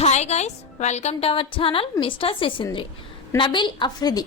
Hi guys, welcome to our channel mister Sisindri. Nabeel Afridi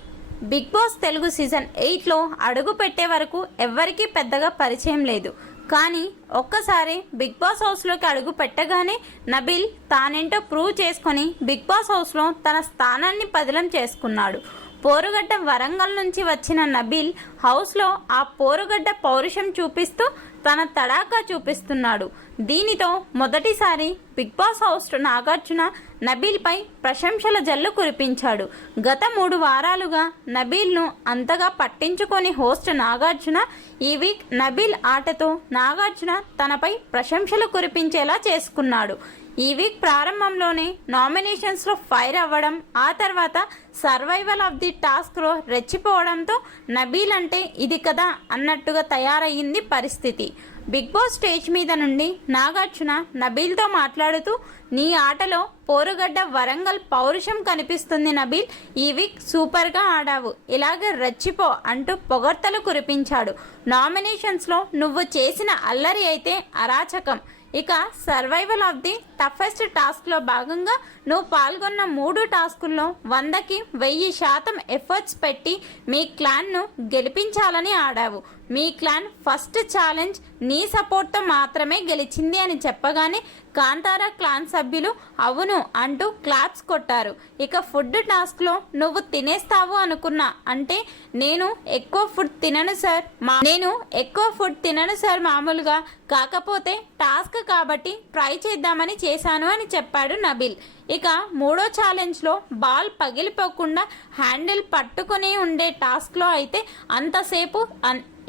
Bigg Boss Telugu season 8లో అడుగు పెట్టే వరకు ఎవ్వరికీ పెద్దగా పరిచయం లేదు. కానీ ఒక్కసారి బిగ్ బాస్ హౌస్లోకి అడుగు పెట్టగానే నబీల్ తానేంటో ప్రూవ్ చేసుకొని బిగ్ బాస్ హౌస్లో తన స్థానాన్ని పదిలం చేసుకున్నాడు. పోరుగడ్డ వరంగల్ నుంచి వచ్చిన నబీల్ హౌస్లో ఆ పోరుగడ్డ పౌరుషం చూపిస్తూ తన తడాకా చూపిస్తున్నాడు. దీనితో మొదటిసారి బిగ్ బాస్ హౌస్ నాగార్జున నబీల్పై ప్రశంసల జల్లు కురిపించాడు. గత 3 వారాలుగా నబీల్ను అంతగా పట్టించుకొని హోస్ట్ నాగార్జున ఈ వీక్ నబీల్ ఆటతో నాగార్జున తనపై ప్రశంసలు కురిపించేలా చేసుకున్నాడు. ఈ వీక్ ప్రారంభంలోనే నామినేషన్స్లో ఫైర్ అవ్వడం, ఆ తర్వాత సర్వైవల్ ఆఫ్ ది టాస్క్లో రెచ్చిపోవడంతో నబీల్ అంటే ఇది కదా అన్నట్టుగా తయారయ్యింది పరిస్థితి. బిగ్ బాస్ స్టేజ్ మీద నుండి నాగార్జున నబీల్తో మాట్లాడుతూ, నీ ఆటలో పోరుగడ్డ వరంగల్ పౌరుషం కనిపిస్తుంది నబీల్, ఈ వీక్ సూపర్గా ఆడావు, ఇలాగే రెచ్చిపో అంటూ పొగడ్తలు కురిపించాడు. నామినేషన్స్లో నువ్వు చేసిన అల్లరి అయితే అరాచకం. ఇక సర్వైవల్ ఆఫ్ ది టఫెస్ట్ టాస్క్లో భాగంగా నువ్వు పాల్గొన్న 3 టాస్కుల్లో 100కి 1000% ఎఫర్ట్స్ పెట్టి మీ క్లాన్ను గెలిపించాలని ఆడావు. మీ క్లాన్ ఫస్ట్ ఛాలెంజ్ నీ సపోర్ట్తో మాత్రమే గెలిచింది అని చెప్పగానే కాంతారా క్లాన్ సభ్యులు అవును అంటూ క్లాప్స్ కొట్టారు. ఇక ఫుడ్ టాస్క్లో నువ్వు తినేస్తావు అనుకున్నా, అంటే నేను ఎక్కువ ఫుడ్ తినను సార్ మామూలుగా, కాకపోతే టాస్క్ కాబట్టి ట్రై చేద్దామని చేశాను అని చెప్పాడు నబీల్. ఇక 3వ ఛాలెంజ్లో బాల్ పగిలిపోకుండా హ్యాండిల్ పట్టుకుని ఉండే టాస్క్లో అయితే అంతసేపు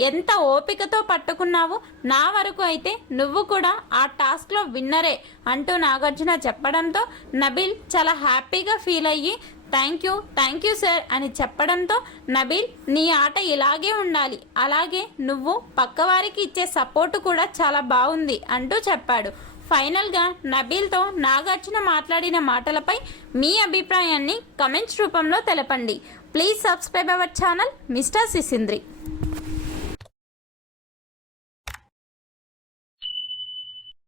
ఎంత ఓపికతో పట్టుకున్నావు, నా వరకు అయితే నువ్వు కూడా ఆ టాస్క్లో విన్నరే అంటూ నాగార్జున చెప్పడంతో నబీల్ చాలా హ్యాపీగా ఫీల్ అయ్యి థ్యాంక్ యూ సార్ అని చెప్పడంతో నబీల్ నీ ఆట ఇలాగే ఉండాలి, అలాగే నువ్వు పక్కవారికి ఇచ్చే సపోర్టు కూడా చాలా బాగుంది అంటూ చెప్పాడు. ఫైనల్గా నబీల్తో నాగార్జున మాట్లాడిన మాటలపై మీ అభిప్రాయాన్ని కమెంట్స్ రూపంలో తెలపండి. Please subscribe our channel mister సిసింద్రి.